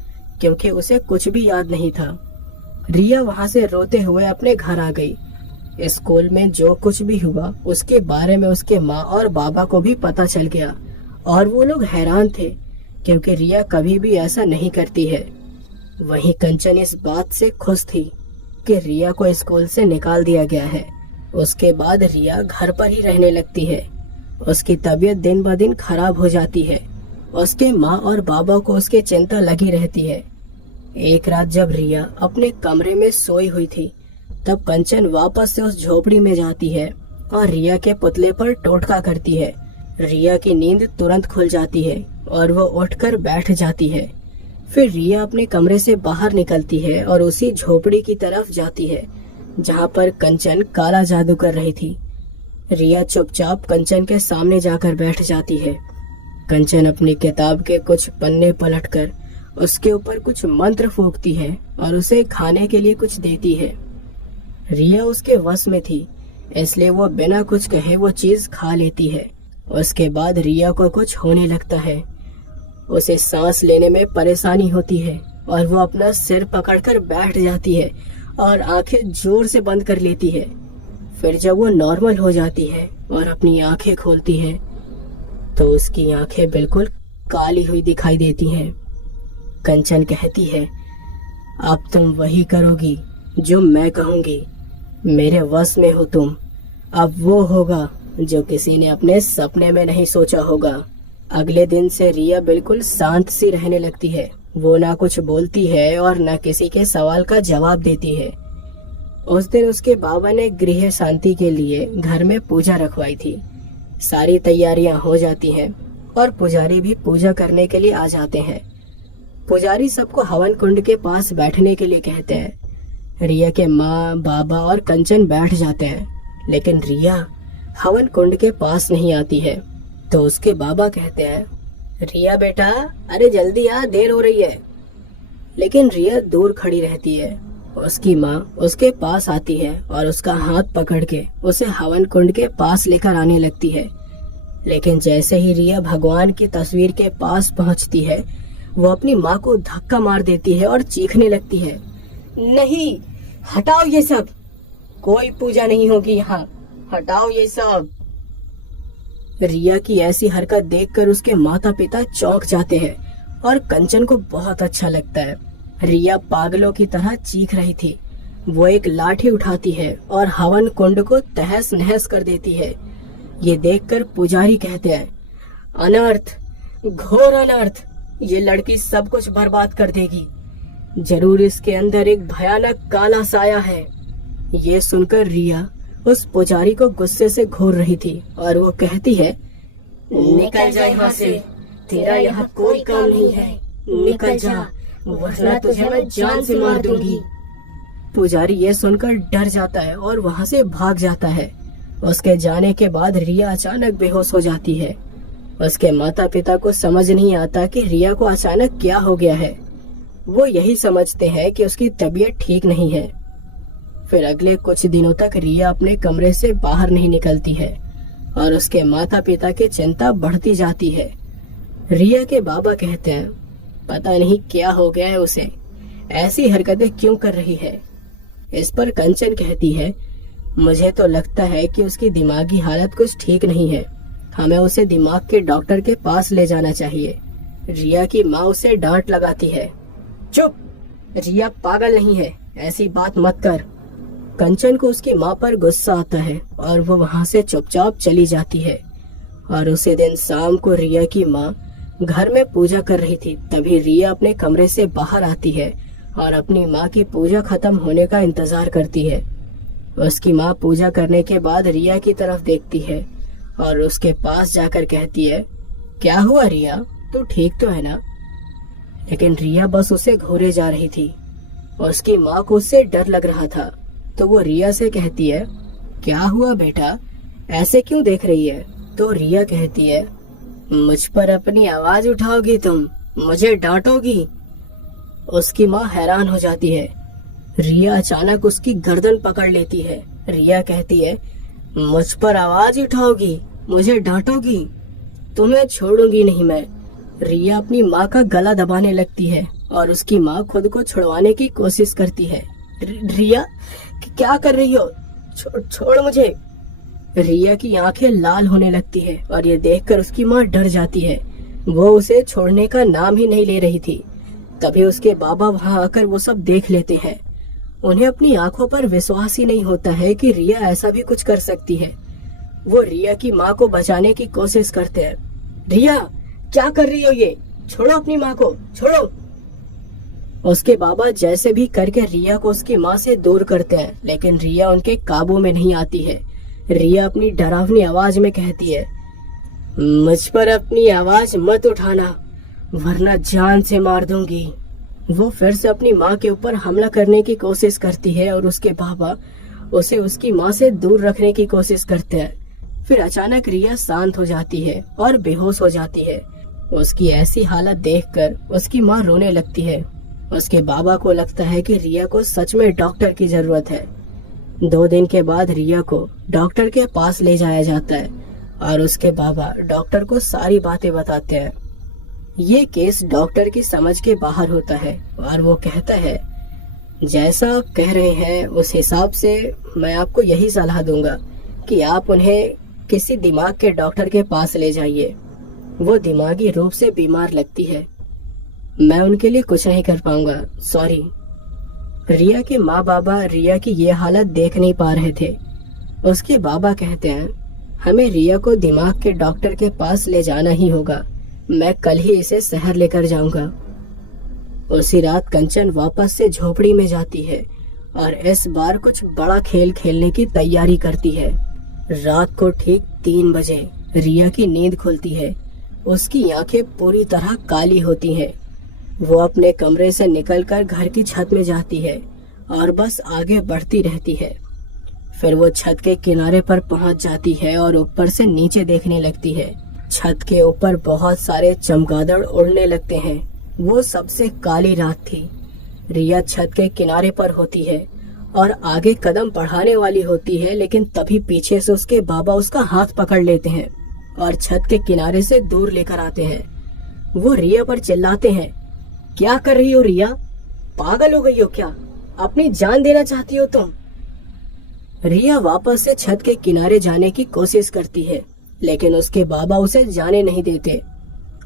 क्योंकि उसे कुछ भी याद नहीं था। रिया वहाँ से रोते हुए अपने घर आ गई। स्कूल में जो कुछ भी हुआ उसके बारे में उसके माँ और बाबा को भी पता चल गया, और वो लोग हैरान थे, क्योंकि रिया कभी भी ऐसा नहीं करती है। वहीं कंचन इस बात से खुश थी कि रिया को स्कूल से निकाल दिया गया है। उसके बाद रिया घर पर ही रहने लगती है। उसकी तबीयत दिन ब दिन खराब हो जाती है। उसके माँ और बाबा को उसकी चिंता लगी रहती है। एक रात जब रिया अपने कमरे में सोई हुई थी, तब कंचन वापस से उस झोपड़ी में जाती है और रिया के पुतले पर टोटका करती है। रिया की नींद तुरंत खुल जाती है और वो उठकर बैठ जाती है। फिर रिया अपने कमरे से बाहर निकलती है और उसी झोपड़ी की तरफ जाती है जहाँ पर कंचन काला जादू कर रही थी। रिया चुपचाप कंचन के सामने जाकर बैठ जाती है। कंचन अपनी किताब के कुछ पन्ने पलटकर उसके ऊपर कुछ मंत्र फूंकती है और उसे खाने के लिए कुछ देती है। रिया उसके वश में थी, इसलिए वो बिना कुछ कहे वो चीज खा लेती है। उसके बाद रिया को कुछ होने लगता है। उसे सांस लेने में परेशानी होती है और वो अपना सिर पकड़कर बैठ जाती है और आंखें जोर से बंद कर लेती है। फिर जब वो नॉर्मल हो जाती है और अपनी आंखें खोलती है तो उसकी आंखें बिल्कुल काली हुई दिखाई देती हैं। कंचन कहती है, अब तुम वही करोगी जो मैं कहूंगी। मेरे वश में हो तुम। अब वो होगा जो किसी ने अपने सपने में नहीं सोचा होगा। अगले दिन से रिया बिल्कुल शांत सी रहने लगती है। वो ना कुछ बोलती है और ना किसी के सवाल का जवाब देती है। उस दिन उसके बाबा ने गृह शांति के लिए घर में पूजा रखवाई थी। सारी तैयारियां हो जाती हैं और पुजारी भी पूजा करने के लिए आ जाते हैं। पुजारी सबको हवन कुंड के पास बैठने के लिए कहते हैं। रिया के माँ, बाबा और कंचन बैठ जाते हैं, लेकिन रिया हवन कुंड के पास नहीं आती है। तो उसके बाबा कहते हैं, रिया बेटा, अरे जल्दी आ, देर हो रही है। लेकिन रिया दूर खड़ी रहती है। उसकी माँ उसके पास आती है और उसका हाथ पकड़ के उसे हवन कुंड के पास लेकर आने लगती है। लेकिन जैसे ही रिया भगवान की तस्वीर के पास पहुंचती है, वो अपनी माँ को धक्का मार देती है और चीखने लगती है, नहीं, हटाओ ये सब, कोई पूजा नहीं होगी यहाँ, हटाओ ये सब। रिया की ऐसी हरकत देखकर उसके माता पिता चौंक जाते हैं और कंचन को बहुत अच्छा लगता है। रिया पागलों की तरह चीख रही थी। वो एक लाठी उठाती है और हवन कुंड को तहस नहस कर देती है। ये देखकर पुजारी कहते हैं, अनर्थ, घोर अनर्थ, ये लड़की सब कुछ बर्बाद कर देगी। जरूर इसके अंदर एक भयानक काला साया है। ये सुनकर रिया उस पुजारी को गुस्से से घूर रही थी और वो कहती है, निकल जा यहाँ से, तेरा यहाँ कोई काम नहीं है, निकल जा, वरना तुझे मैं जान से मार दूंगी। पुजारी ये सुनकर डर जाता है और वहाँ से भाग जाता है। उसके जाने के बाद रिया अचानक बेहोश हो जाती है। उसके माता पिता को समझ नहीं आता कि रिया को अचानक क्या हो गया है। वो यही समझते हैं कि उसकी तबीयत ठीक नहीं है। फिर अगले कुछ दिनों तक रिया अपने कमरे से बाहर नहीं निकलती है और उसके माता पिता की चिंता बढ़ती जाती है। रिया के बाबा कहते हैं, पता नहीं क्या हो गया है उसे, ऐसी हरकतें क्यों कर रही है। इस पर कंचन कहती है, मुझे तो लगता है कि उसकी दिमागी हालत कुछ ठीक नहीं है, हमें उसे दिमाग के डॉक्टर के पास ले जाना चाहिए। रिया की माँ उसे डांट लगाती है, चुप, रिया पागल नहीं है, ऐसी बात मत कर। कंचन को उसकी माँ पर गुस्सा आता है और वो वहाँ से चुपचाप चली जाती है। और उसी दिन शाम को रिया की माँ घर में पूजा कर रही थी। तभी रिया अपने कमरे से बाहर आती है और अपनी माँ की पूजा खत्म होने का इंतजार करती है। उसकी माँ पूजा करने के बाद रिया की तरफ देखती है और उसके पास जाकर कहती है, क्या हुआ रिया, तू ठीक तो है ना। लेकिन रिया बस उसे घूरे जा रही थी और उसकी माँ को उससे डर लग रहा था। तो वो रिया से कहती है, क्या हुआ बेटा, ऐसे क्यों देख रही है। तो रिया कहती है, मुझ पर अपनी आवाज उठाओगी तुम, मुझे डांटोगी। उसकी माँ हैरान हो जाती है। रिया अचानक उसकी गर्दन पकड़ लेती है। रिया कहती है, मुझ पर आवाज उठाओगी, मुझे डांटोगी, तुम्हें छोड़ूंगी नहीं मैं। रिया अपनी माँ का गला दबाने लगती है और उसकी माँ खुद को छुड़वाने की कोशिश करती है। रिया, क्या कर रही हो, छोड़ मुझे। रिया की आंखें लाल होने लगती है और ये देखकर उसकी माँ डर जाती है। वो उसे छोड़ने का नाम ही नहीं ले रही थी। तभी उसके बाबा वहाँ आकर वो सब देख लेते हैं। उन्हें अपनी आंखों पर विश्वास ही नहीं होता है कि रिया ऐसा भी कुछ कर सकती है। वो रिया की माँ को बचाने की कोशिश करते हैं। रिया, क्या कर रही हो ये, छोड़ो अपनी माँ को, छोड़ो। उसके बाबा जैसे भी करके रिया को उसकी माँ से दूर करते हैं, लेकिन रिया उनके काबू में नहीं आती है। रिया अपनी डरावनी आवाज में कहती है, मुझ पर अपनी आवाज मत उठाना, वरना जान से मार दूंगी। वो फिर से अपनी माँ के ऊपर हमला करने की कोशिश करती है और उसके बाबा उसे उसकी माँ से दूर रखने की कोशिश करते हैं। फिर अचानक रिया शांत हो जाती है और बेहोश हो जाती है। उसकी ऐसी हालत देखकर उसकी माँ रोने लगती है। उसके बाबा को लगता है कि रिया को सच में डॉक्टर की जरूरत है। 2 दिन के बाद रिया को डॉक्टर के पास ले जाया जाता है और उसके बाबा डॉक्टर को सारी बातें बताते हैं। ये केस डॉक्टर की समझ के बाहर होता है और वो कहता है, जैसा आप कह रहे हैं उस हिसाब से मैं आपको यही सलाह दूंगा कि आप उन्हें किसी दिमाग के डॉक्टर के पास ले जाइए। वो दिमागी रूप से बीमार लगती है। मैं उनके लिए कुछ नहीं कर पाऊंगा, सॉरी। रिया के माँ बाबा रिया की ये हालत देख नहीं पा रहे थे। उसके बाबा कहते हैं, हमें रिया को दिमाग के डॉक्टर के पास ले जाना ही होगा। मैं कल ही इसे शहर लेकर जाऊंगा। उसी रात कंचन वापस से झोपड़ी में जाती है और इस बार कुछ बड़ा खेल खेलने की तैयारी करती है। रात को ठीक 3 बजे रिया की नींद खुलती है। उसकी आंखें पूरी तरह काली होती हैं। वो अपने कमरे से निकलकर घर की छत में जाती है और बस आगे बढ़ती रहती है। फिर वो छत के किनारे पर पहुंच जाती है और ऊपर से नीचे देखने लगती है। छत के ऊपर बहुत सारे चमगादड़ उड़ने लगते हैं। वो सबसे काली रात थी। रिया छत के किनारे पर होती है और आगे कदम बढ़ाने वाली होती है, लेकिन तभी पीछे से उसके बाबा उसका हाथ पकड़ लेते हैं और छत के किनारे से दूर लेकर आते हैं। वो रिया पर चिल्लाते हैं, क्या कर रही हो रिया? पागल हो गई हो क्या? अपनी जान देना चाहती हो तुम? रिया वापस से छत के किनारे जाने की कोशिश करती है, लेकिन उसके बाबा उसे जाने नहीं देते।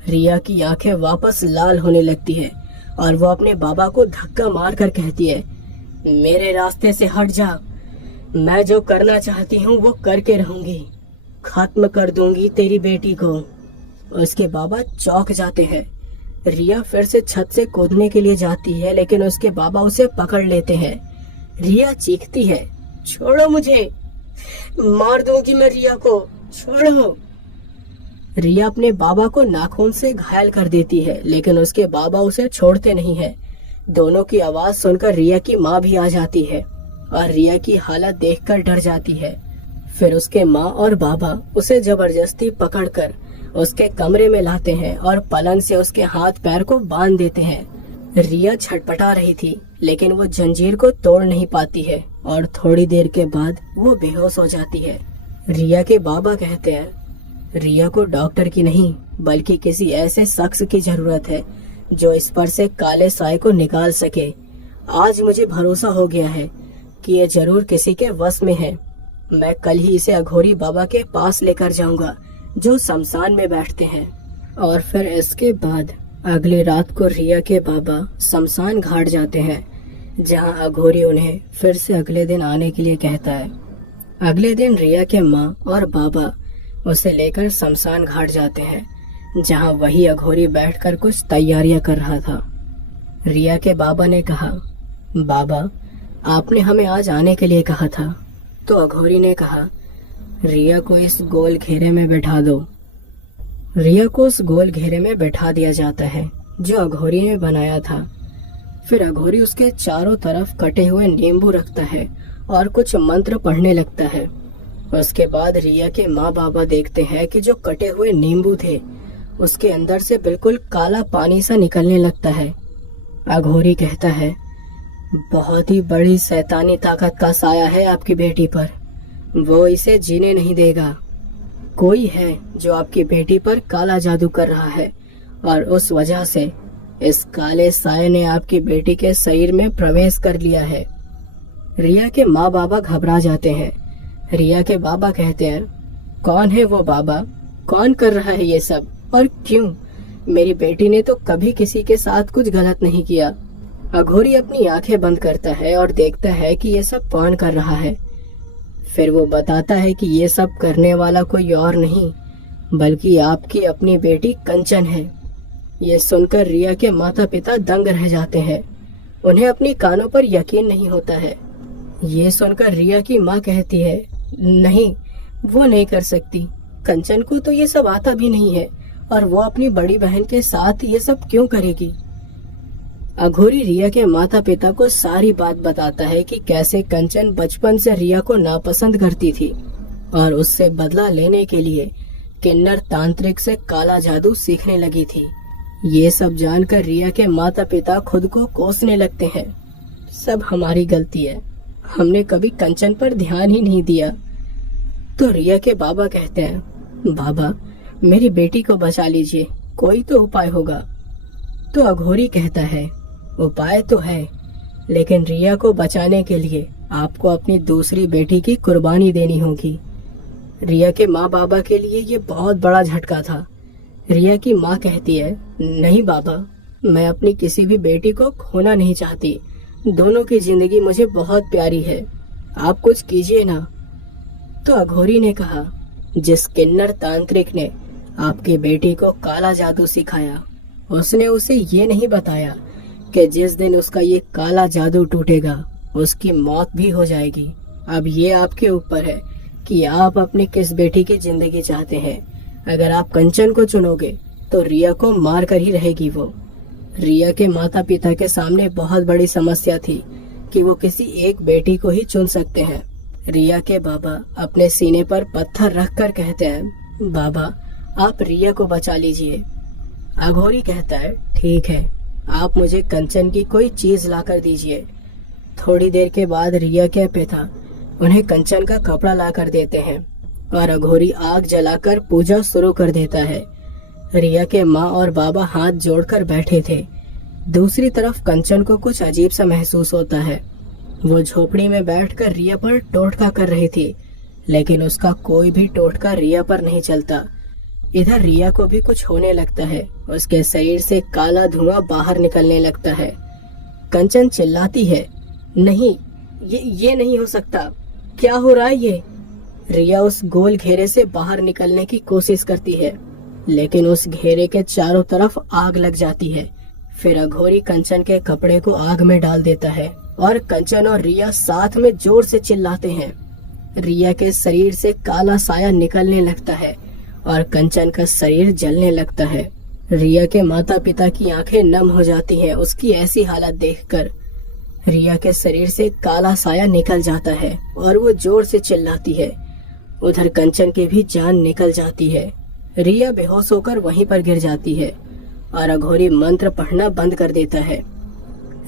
रिया की आंखें वापस लाल होने लगती है और वो अपने बाबा को धक्का मारकर कहती है, मेरे रास्ते से हट जा। मैं जो करना चाहती हूँ वो करके रहूंगी। खत्म कर दूंगी तेरी बेटी को। उसके बाबा चौंक जाते हैं। रिया फिर से छत से कूदने के लिए जाती है, लेकिन उसके बाबा उसे पकड़ लेते हैं। रिया चीखती है, छोड़ो मुझे, मार दूंगी मैं रिया को, छोड़ो। रिया अपने बाबा को नाखून से घायल कर देती है, लेकिन उसके बाबा उसे छोड़ते नहीं है। दोनों की आवाज सुनकर रिया की माँ भी आ जाती है और रिया की हालत देखकर डर जाती है। फिर उसके माँ और बाबा उसे जबरदस्ती पकड़कर उसके कमरे में लाते हैं और पलंग से उसके हाथ पैर को बांध देते हैं। रिया छटपटा रही थी, लेकिन वो जंजीर को तोड़ नहीं पाती है और थोड़ी देर के बाद वो बेहोश हो जाती है। रिया के बाबा कहते हैं, रिया को डॉक्टर की नहीं बल्कि किसी ऐसे शख्स की जरूरत है जो इस पर से काले साए को निकाल सके। आज मुझे भरोसा हो गया है कि ये जरूर किसी के वश में है। मैं कल ही इसे अघोरी बाबा के पास लेकर जाऊंगा जो शमशान में बैठते हैं। और फिर इसके बाद अगली रात को रिया के बाबा शमशान घाट जाते हैं, जहां अघोरी उन्हें फिर से अगले दिन आने के लिए कहता है। अगले दिन रिया के माँ और बाबा उसे लेकर शमशान घाट जाते हैं, जहां वही अघोरी बैठकर कुछ तैयारियां कर रहा था। रिया के बाबा ने कहा, बाबा आपने हमें आज आने के लिए कहा था। तो अघोरी ने कहा, रिया को इस गोल घेरे में बैठा दो। रिया को उस गोल घेरे में बैठा दिया जाता है जो अघोरी ने बनाया था। फिर अघोरी उसके चारों तरफ कटे हुए नींबू रखता है और कुछ मंत्र पढ़ने लगता है। उसके बाद रिया के माँ बाबा देखते हैं कि जो कटे हुए नींबू थे उसके अंदर से बिल्कुल काला पानी सा निकलने लगता है। अघोरी कहता है, बहुत ही बड़ी शैतानी ताकत का साया है आपकी बेटी पर, वो इसे जीने नहीं देगा। कोई है जो आपकी बेटी पर काला जादू कर रहा है और उस वजह से इस काले साये ने आपकी बेटी के शरीर में प्रवेश कर लिया है। रिया के माँ बाबा घबरा जाते हैं। रिया के बाबा कहते हैं, कौन है वो बाबा? कौन कर रहा है ये सब और क्यों? मेरी बेटी ने तो कभी किसी के साथ कुछ गलत नहीं किया। अघोरी अपनी आंखें बंद करता है और देखता है कि ये सब कौन कर रहा है। फिर वो बताता है कि ये सब करने वाला कोई और नहीं बल्कि आपकी अपनी बेटी कंचन है। ये सुनकर रिया के माता पिता दंग रह जाते हैं। उन्हें अपनी कानों पर यकीन नहीं होता है। ये सुनकर रिया की माँ कहती है, नहीं, वो नहीं कर सकती। कंचन को तो ये सब आता भी नहीं है और वो अपनी बड़ी बहन के साथ ये सब क्यों करेगी? अघोरी रिया के माता पिता को सारी बात बताता है कि कैसे कंचन बचपन से रिया को नापसंद करती थी और उससे बदला लेने के लिए किन्नर तांत्रिक से काला जादू सीखने लगी थी। ये सब जानकर रिया के माता पिता खुद को कोसने लगते हैं। सब हमारी गलती है, हमने कभी कंचन पर ध्यान ही नहीं दिया। तो रिया के बाबा कहते हैं, बाबा मेरी बेटी को बचा लीजिए, कोई तो उपाय होगा। तो अघोरी कहता है, उपाय तो है, लेकिन रिया को बचाने के लिए आपको अपनी दूसरी बेटी की कुर्बानी देनी होगी। रिया के माँ बाबा के लिए ये बहुत बड़ा झटका था। रिया की माँ कहती है, नहीं बाबा, मैं अपनी किसी भी बेटी को खोना नहीं चाहती, दोनों की जिंदगी मुझे बहुत प्यारी है, आप कुछ कीजिए ना। तो अघोरी ने कहा, जिस किन्नर तांत्रिक ने आपकी बेटी को काला जादू सिखाया, उसने उसे ये नहीं बताया कि जिस दिन उसका ये काला जादू टूटेगा उसकी मौत भी हो जाएगी। अब ये आपके ऊपर है कि आप अपनी किस बेटी की जिंदगी चाहते हैं। अगर आप कंचन को चुनोगे तो रिया को मार कर ही रहेगी वो। रिया के माता पिता के सामने बहुत बड़ी समस्या थी कि वो किसी एक बेटी को ही चुन सकते हैं। रिया के बाबा अपने सीने पर पत्थर रख कर कहते हैं, बाबा आप रिया को बचा लीजिए। अघोरी कहता है, ठीक है, आप मुझे कंचन की कोई चीज ला कर दीजिए। थोड़ी देर के बाद रिया के पिता उन्हें कंचन का कपड़ा ला कर देते हैं और अघोरी आग जलाकर पूजा शुरू कर देता है। रिया के माँ और बाबा हाथ जोड़कर बैठे थे। दूसरी तरफ कंचन को कुछ अजीब सा महसूस होता है। वो झोपड़ी में बैठकर रिया पर टोटका कर रही थी, लेकिन उसका कोई भी टोटका रिया पर नहीं चलता। इधर रिया को भी कुछ होने लगता है, उसके शरीर से काला धुआं बाहर निकलने लगता है। कंचन चिल्लाती है, नहीं, ये नहीं हो सकता, क्या हो रहा है ये। रिया उस गोल घेरे से बाहर निकलने की कोशिश करती है, लेकिन उस घेरे के चारों तरफ आग लग जाती है। फिर अघोरी कंचन के कपड़े को आग में डाल देता है और कंचन और रिया साथ में जोर से चिल्लाते हैं। रिया के शरीर से काला साया निकलने लगता है और कंचन का शरीर जलने लगता है। रिया के माता पिता की आंखें नम हो जाती हैं उसकी ऐसी हालत देखकर। रिया के शरीर से काला साया निकल जाता है और वो जोर से चिल्लाती है। उधर कंचन की भी जान निकल जाती है। रिया बेहोश होकर वहीं पर गिर जाती है और अघोरी मंत्र पढ़ना बंद कर देता है।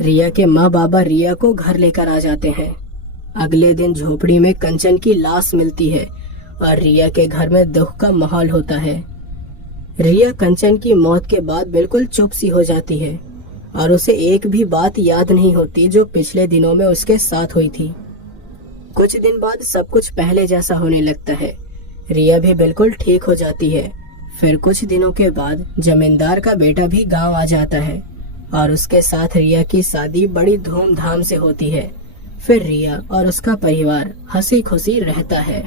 रिया के माँ बाबा रिया को घर लेकर आ जाते हैं। अगले दिन झोपड़ी में कंचन की लाश मिलती है और रिया के घर में दुख का माहौल होता है। रिया कंचन की मौत के बाद बिल्कुल चुप सी हो जाती है और उसे एक भी बात याद नहीं होती जो पिछले दिनों में उसके साथ हुई थी। कुछ दिन बाद सब कुछ पहले जैसा होने लगता है। रिया भी बिल्कुल ठीक हो जाती है। फिर कुछ दिनों के बाद जमींदार का बेटा भी गांव आ जाता है और उसके साथ रिया की शादी बड़ी धूमधाम से होती है। फिर रिया और उसका परिवार हंसी खुशी रहता है।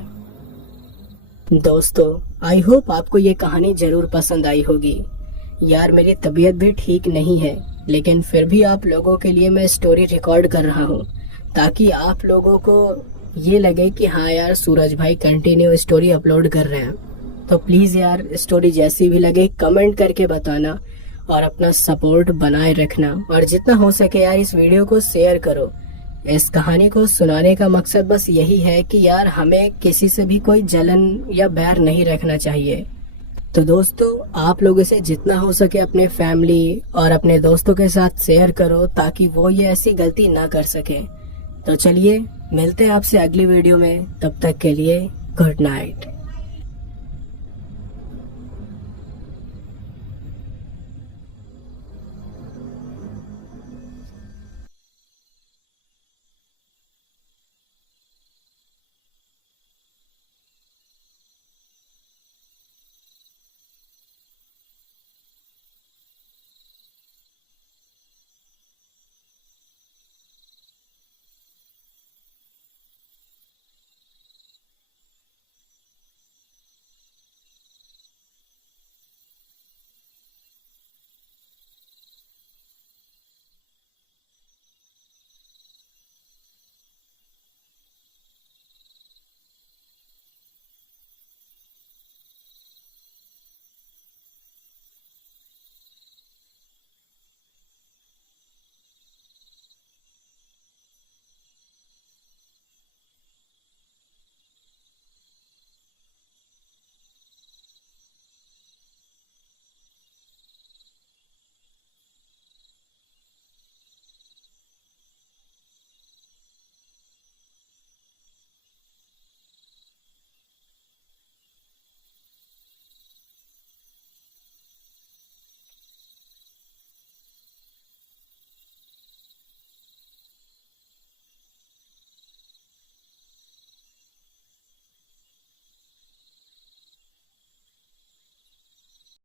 दोस्तों, आई होप आपको ये कहानी जरूर पसंद आई होगी। यार मेरी तबीयत भी ठीक नहीं है, लेकिन फिर भी आप लोगों के लिए मैं स्टोरी रिकॉर्ड कर रहा हूँ ताकि आप लोगों को ये लगे कि हाँ यार सूरज भाई कंटिन्यू स्टोरी अपलोड कर रहे हैं। तो प्लीज यार स्टोरी जैसी भी लगे कमेंट करके बताना और अपना सपोर्ट बनाए रखना और जितना हो सके यार इस वीडियो को शेयर करो। इस कहानी को सुनाने का मकसद बस यही है कि यार हमें किसी से भी कोई जलन या बैर नहीं रखना चाहिए। तो दोस्तों, आप लोगों से जितना हो सके अपने फैमिली और अपने दोस्तों के साथ शेयर करो ताकि वो ये ऐसी गलती ना कर सके। तो चलिए मिलते हैं आपसे अगली वीडियो में, तब तक के लिए गुड नाइट।